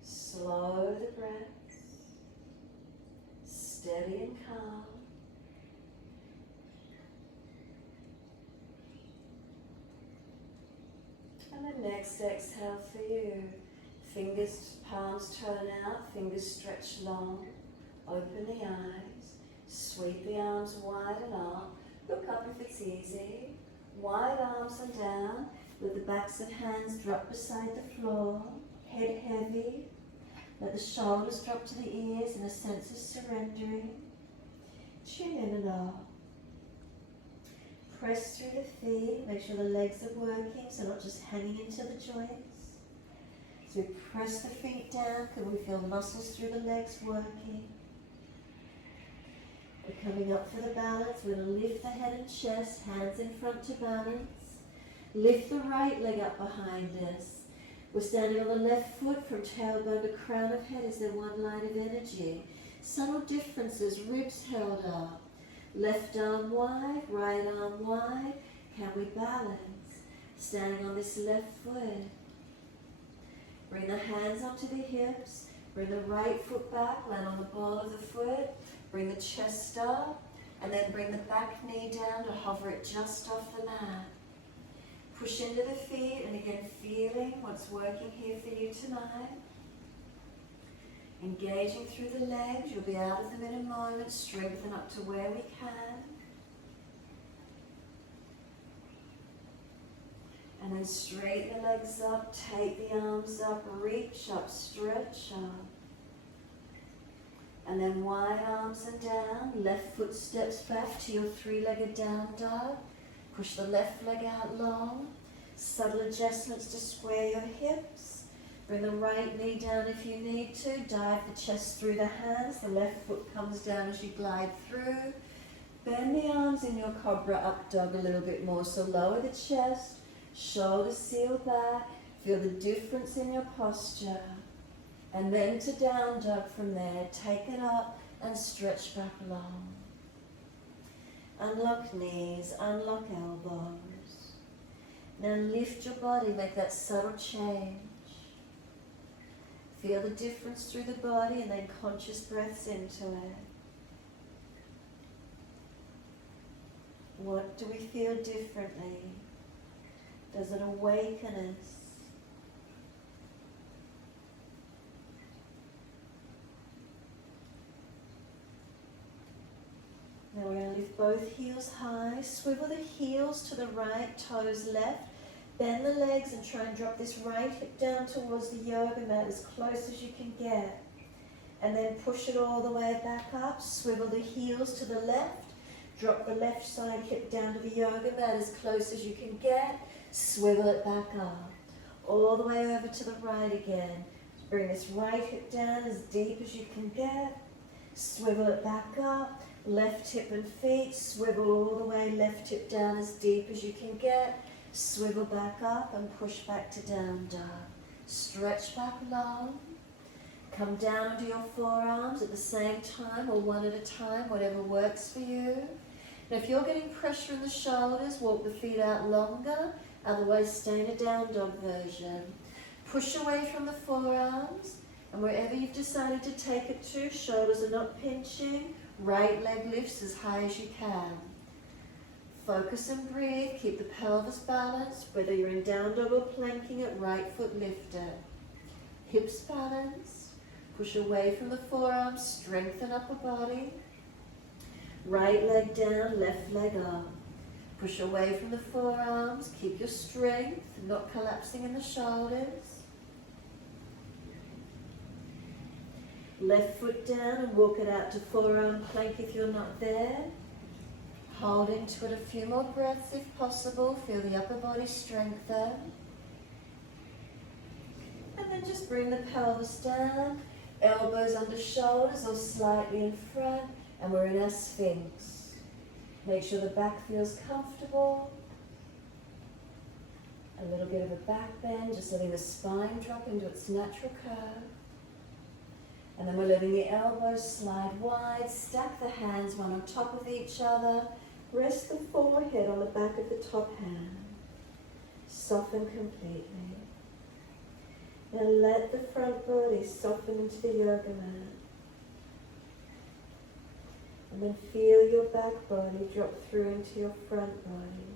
Slow the breath, steady and calm. And the next exhale for you. Fingers, palms turn out, fingers stretch long. Open the eyes. Sweep the arms wide and up. Look up if it's easy. Wide arms and down with the backs of hands drop beside the floor. head heavy. Let the shoulders drop to the ears in a sense of surrendering. Chin in and out. Press through the feet. Make sure the legs are working, so not just hanging into the joints. So we press the feet down. Can we feel muscles through the legs working? We're coming up for the balance. We're going to lift the head and chest, hands in front to balance. Lift the right leg up behind us. We're standing on the left foot from tailbone to crown of head. Is there one line of energy? Subtle differences, ribs held up. Left arm wide, right arm wide. Can we balance? Standing on this left foot. Bring the hands onto the hips. Bring the right foot back, land on the ball of the foot. Bring the chest up, and then bring the back knee down to hover it just off the mat. Push into the feet, and again feeling what's working here for you tonight. Engaging through the legs, you'll be out of them in a moment. Strengthen up to where we can. And then straighten the legs up, take the arms up, reach up, stretch up. And then wide arms and down, left foot steps back to your three-legged down dog. Push the left leg out long. Subtle adjustments to square your hips. Bring the right knee down if you need to. Dive the chest through the hands. The left foot comes down as you glide through. Bend the arms in your cobra up dog a little bit more. So lower the chest, shoulders seal back. Feel the difference in your posture. And then to down dog from there. Take it up and stretch back long. Unlock knees, unlock elbows. Now lift your body, make that subtle change. Feel the difference through the body and then conscious breaths into it. What do we feel differently? Does it awaken us? Now we're going to lift both heels high, swivel the heels to the right, toes left, bend the legs and try and drop this right hip down towards the yoga mat as close as you can get. And then push it all the way back up, swivel the heels to the left, drop the left side hip down to the yoga mat as close as you can get, swivel it back up, all the way over to the right again. Bring this right hip down as deep as you can get, swivel it back up. Left hip and feet, swivel all the way, left hip down as deep as you can get, swivel back up and push back to down dog. Stretch back long, come down onto your forearms at the same time or one at a time, whatever works for you. Now if you're getting pressure in the shoulders, walk the feet out longer, otherwise stay in a down dog version. Push away from the forearms, and wherever you've decided to take it to, shoulders are not pinching. Right leg lifts as high as you can. Focus and breathe. Keep the pelvis balanced. Whether you're in down dog or planking it, right foot lifted. Hips balanced. Push away from the forearms. Strengthen upper body. Right leg down, left leg up. Push away from the forearms. Keep your strength, not collapsing in the shoulders. Left foot down and walk it out to forearm plank if you're not there. Hold into it a few more breaths if possible. Feel the upper body strengthen. And then just bring the pelvis down, elbows under shoulders or slightly in front, and we're in our Sphinx. Make sure the back feels comfortable. A little bit of a back bend, just letting the spine drop into its natural curve. And then we're letting the elbows slide wide, stack the hands one on top of each other, rest the forehead on the back of the top hand. Soften completely. And let the front body soften into the yoga mat. And then feel your back body drop through into your front body.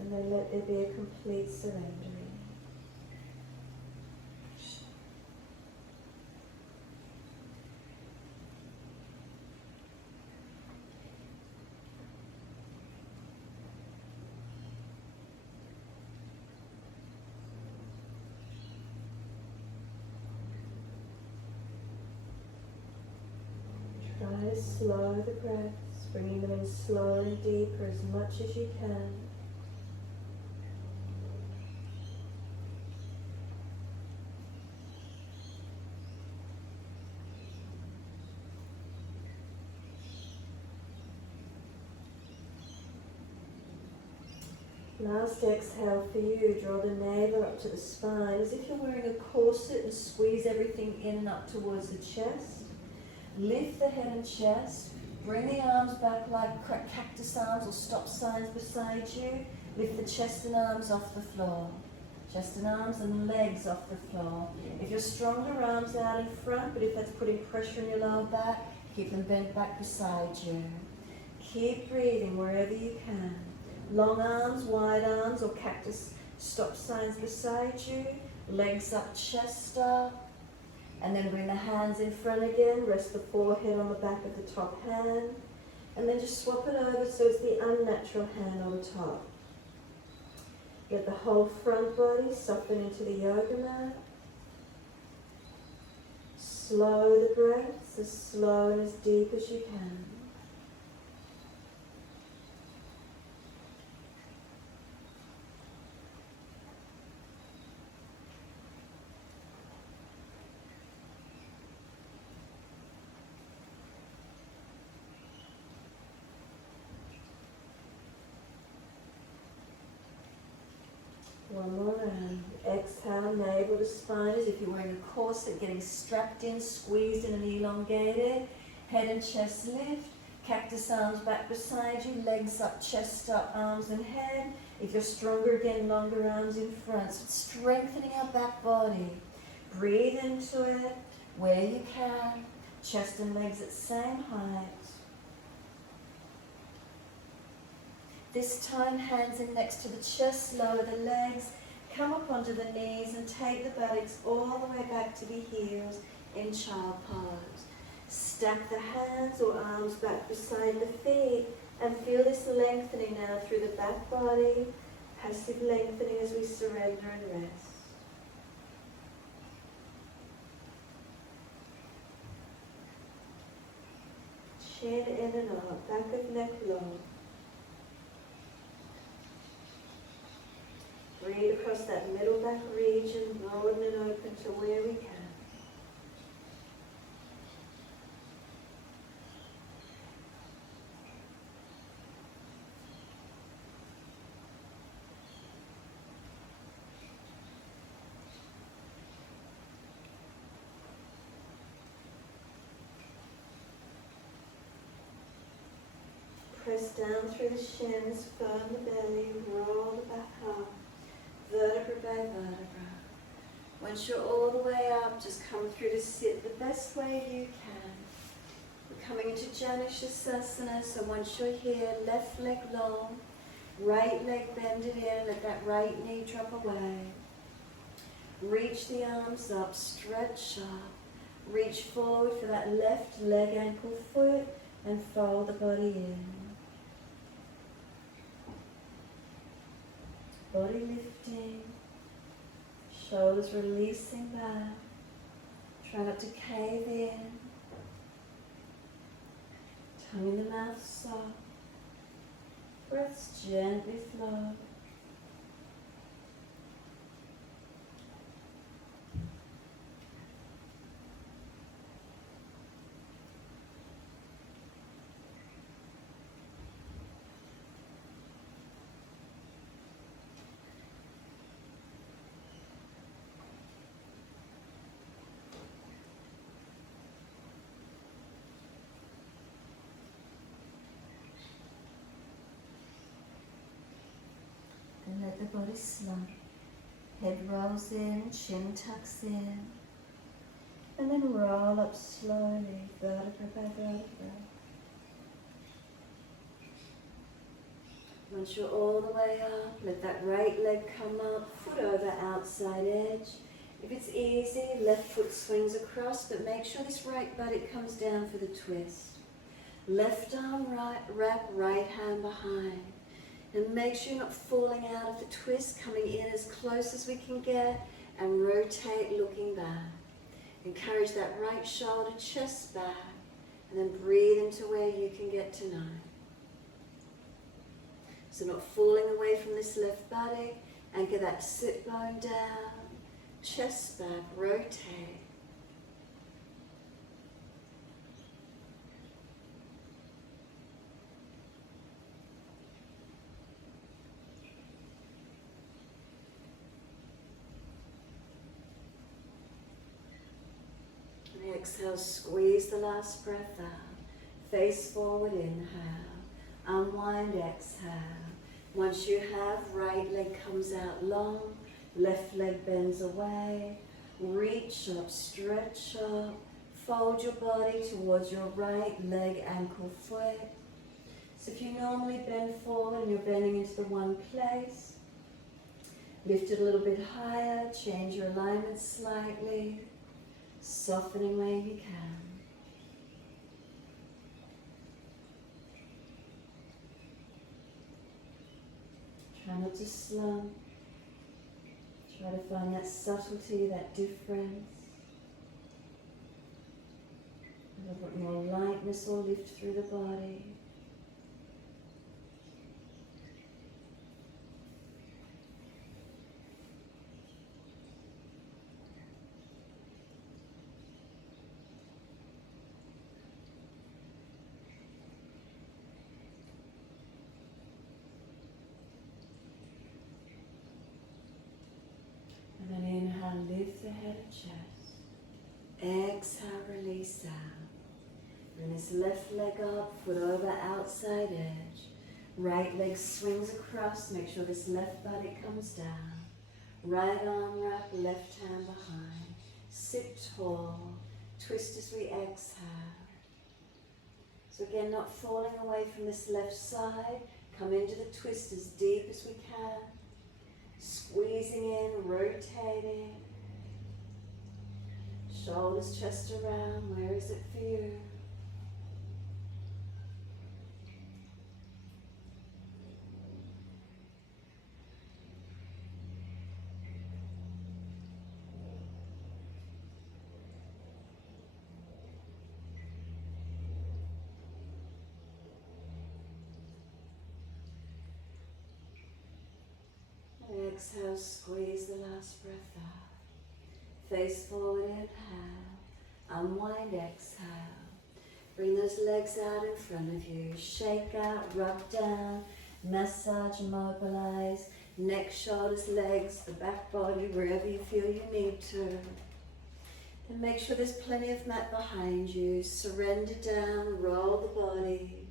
And then let there be a complete surrendering. Try to slow the breaths, bringing them in slowly and deeper as much as you can. Last exhale for you, draw the navel up to the spine as if you're wearing a corset and squeeze everything in and up towards the chest. Lift the head and chest, bring the arms back like cactus arms or stop signs beside you. Lift the chest and arms off the floor. Chest and arms and legs off the floor. If you're stronger, arms out in front, but if that's putting pressure on your lower back, keep them bent back beside you. Keep breathing wherever you can. Long arms, wide arms, or cactus stop signs beside you. Legs up, chest up. And then bring the hands in front again. Rest the forehead on the back of the top hand. And then just swap it over so it's the unnatural hand on the top. Get the whole front body soften into the yoga mat. Slow the breaths as slow and as deep as you can. One more round. Exhale, navel to spine as if you're wearing a corset, getting strapped in, squeezed in and elongated. Head and chest lift. Cactus arms back beside you, legs up, chest up, arms and head. If you're stronger again, longer arms in front. So it's strengthening our back body. Breathe into it where you can. Chest and legs at same height. This time, hands in next to the chest, lower the legs, come up onto the knees and take the buttocks all the way back to the heels in child pose. Stack the hands or arms back beside the feet and feel this lengthening now through the back body, passive lengthening as we surrender and rest. Chin in and out, back of neck long. Breathe across that middle back region, broaden and open to where we can. Press down through the shins, firm the belly, roll the back up. Vertebra by vertebra. Once you're all the way up, just come through to sit the best way you can. We're coming into Janusasana, so once you're here, left leg long, right leg bended in, let that right knee drop away. Reach the arms up, stretch up. Reach forward for that left leg, ankle, foot, and fold the body in. Body lifting, shoulders releasing back. Try not to cave in. Tongue in the mouth soft. Breaths gently flow. And let the body slump. Head rolls in, chin tucks in. And then roll up slowly, vertebra by vertebra. Once you're all the way up, let that right leg come up, foot over outside edge. If it's easy, left foot swings across, but make sure this right buttock comes down for the twist. Left arm right, wrap right hand behind. And make sure you're not falling out of the twist, coming in as close as we can get, and rotate looking back. Encourage that right shoulder, chest back, And then breathe into where you can get tonight. So not falling away from this left body. Anchor that sit bone down. Chest back, rotate. And exhale, squeeze the last breath out. Face forward, inhale. Unwind, exhale. Once you have, right leg comes out long. Left leg bends away. Reach up, stretch up. Fold your body towards your right leg, ankle, foot. So if you normally bend forward and you're bending into the one place, lift it a little bit higher, change your alignment slightly, softening where you can. Try not to slump. Try to find that subtlety, that difference. A little bit more lightness or lift through the body. And then inhale, lift the head and chest. Exhale, release out. Bring this left leg up, foot over outside edge. Right leg swings across, make sure this left body comes down. Right arm wrap, left hand behind. Sit tall, twist as we exhale. So again, not falling away from this left side. Come into the twist as deep as we can. Squeezing in, rotating. Shoulders, chest around. Where is it for you? Exhale, squeeze the last breath out. Face forward, inhale. Unwind, exhale. Bring those legs out in front of you. Shake out, rub down, massage, mobilize. Neck, shoulders, legs, the back body, wherever you feel you need to. And make sure there's plenty of mat behind you. Surrender down, roll the body.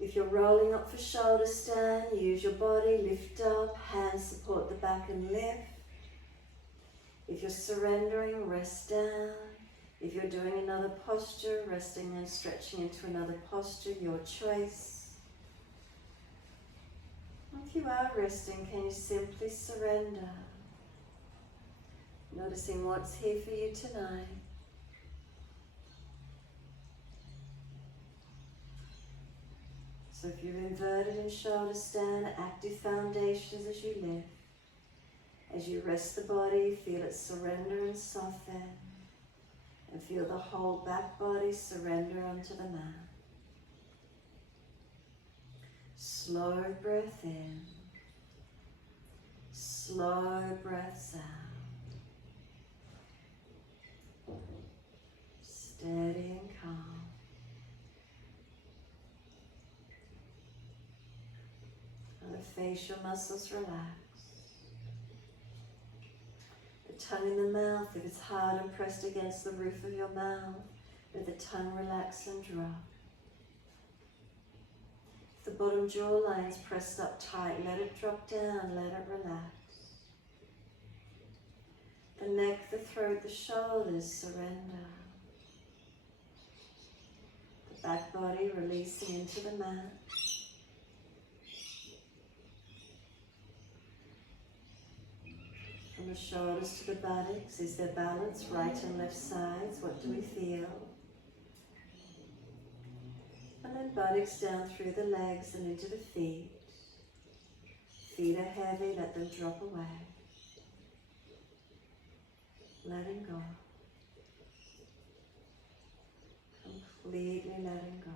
If you're rolling up for shoulder stand, use your body, lift up, hands support the back and lift. If you're surrendering, rest down. If you're doing another posture, resting and stretching into another posture, your choice. If you are resting, can you simply surrender? Noticing what's here for you tonight. So if you're inverted in shoulder stand, active foundations as you lift. As you rest the body, feel it surrender and soften. And feel the whole back body surrender onto the mat. Slow breath in. Slow breaths out. Steady and calm. The facial muscles relax. The tongue in the mouth, if it's hard and pressed against the roof of your mouth, let the tongue relax and drop. If the bottom jawline is pressed up tight, let it drop down, let it relax. The neck, the throat, the shoulders surrender. The back body releasing into the mat. From the shoulders to the buttocks, is there balance, right and left sides? What do we feel? And then buttocks down through the legs and into the feet. Feet are heavy, let them drop away. Letting go. completely letting go.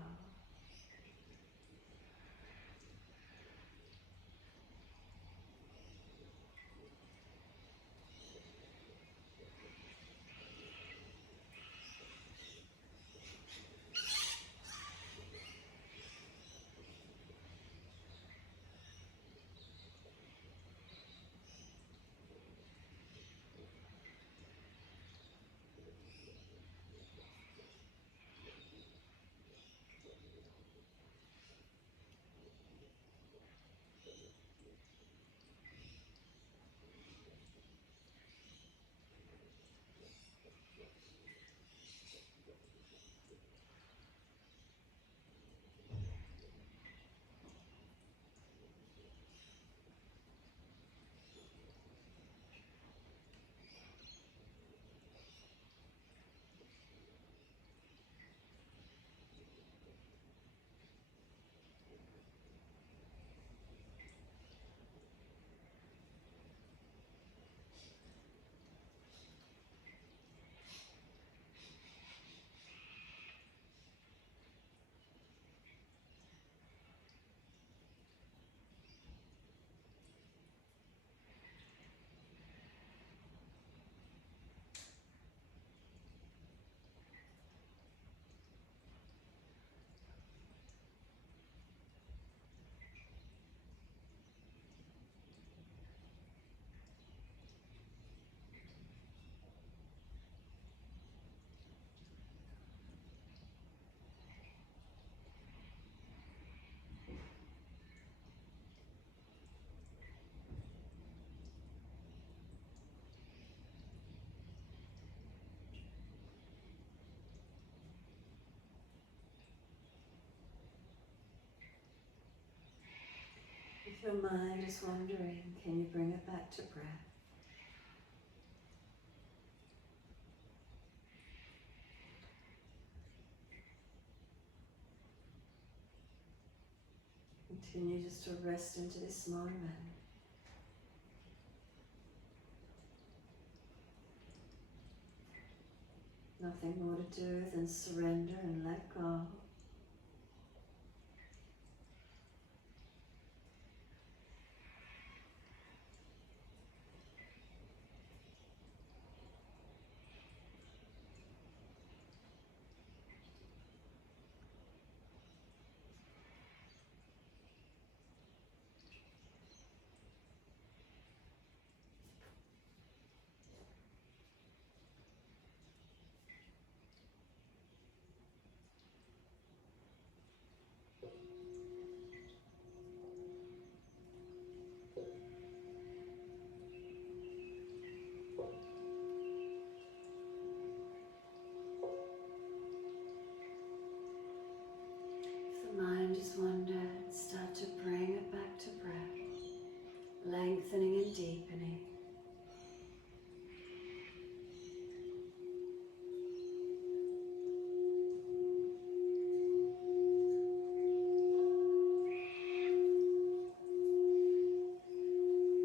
If your mind is wandering, can you bring it back to breath? Continue just to rest into this moment. Nothing more to do than surrender and let go. Mind is wandered, start to bring it back to breath, lengthening and deepening.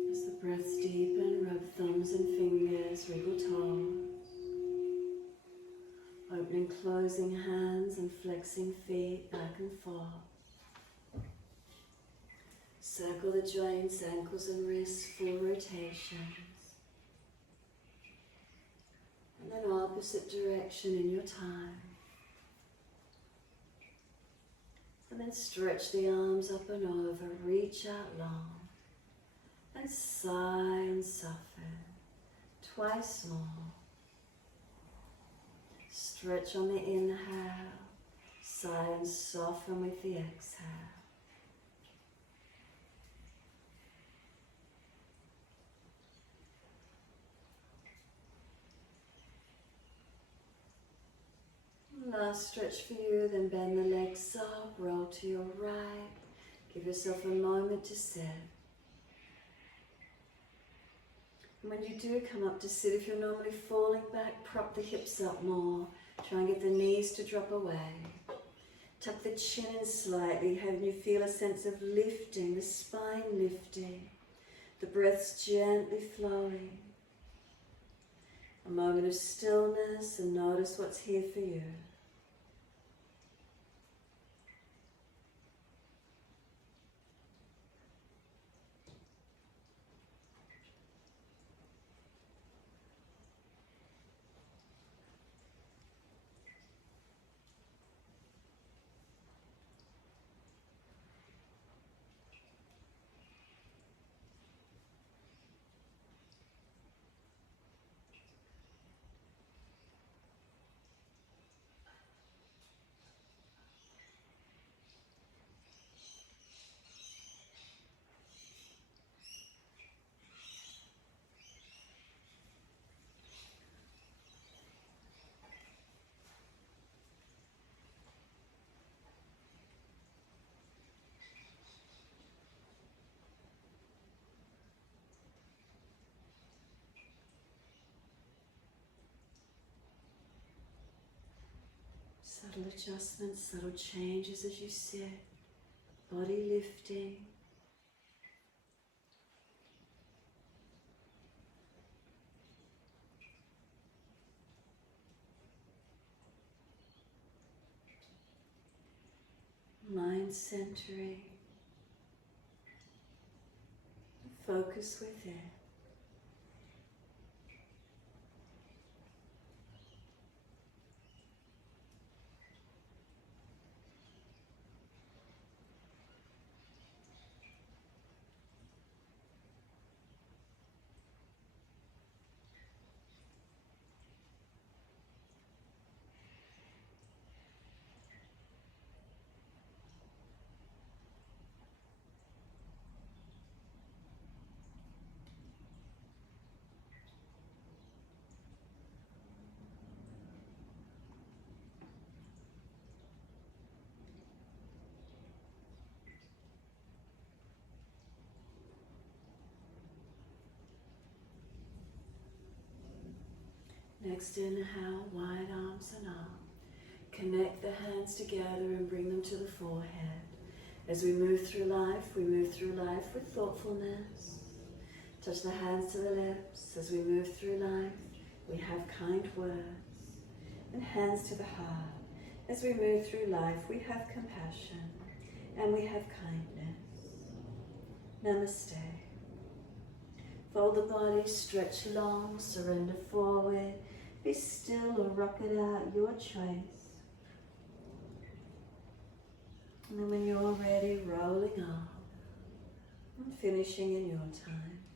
As the breaths deepen, rub thumbs and fingers, wriggle toes. Opening, closing hands and flexing feet back and forth. Circle the joints, ankles and wrists, full rotations. And then opposite direction in your time. And then stretch the arms up and over, reach out long. And sigh and soften. Twice more. Stretch on the inhale, sigh and soften with the exhale. Last stretch for you, then bend the legs up, roll to your right. Give yourself a moment to sit. And when you do come up to sit, if you're normally falling back, prop the hips up more. Try and get the knees to drop away. Tuck the chin in slightly, having you feel a sense of lifting, the spine lifting, the breath's gently flowing. A moment of stillness and notice what's here for you. Subtle adjustments, subtle changes as you sit. Body lifting. Mind centering. Focus within. Next inhale, wide arms and up. Connect the hands together and bring them to the forehead. As we move through life with thoughtfulness. Touch the hands to the lips. As we move through life, we have kind words. And hands to the heart. As we move through life, we have compassion and we have kindness. Namaste. Fold the body, stretch long, surrender forward. Be still or rock it out, your choice. And then when you're ready, rolling off and finishing in your time.